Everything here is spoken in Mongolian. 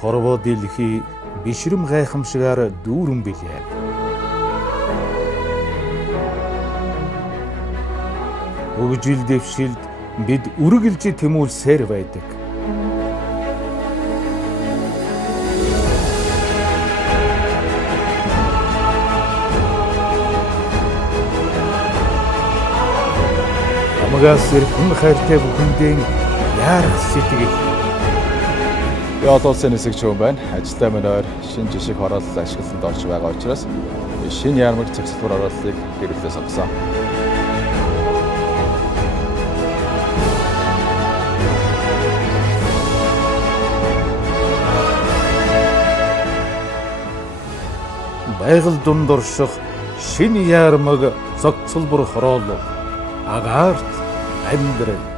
хорвоо дэлхий бишрэм гайхамшигаар дүүрэн билээ. Хөгжил дэвшилд бид үргэлж тэмүүлсээр байдаг. Амгаас эрхэм хайртай бүхэндээ яарах сэтгэл. Би олон улсын нисэгч хүн байна. Ажилдаа минь ойр шинэ жишг хороолол ашиглалтанд орж байгаа учраас шинэ ярмаг цагсалбар оролцоог гэрэлдээ сонгосон. Байгаль дунд орших шинэ ярмаг цагсалбар хороолол агаарт амьдрал.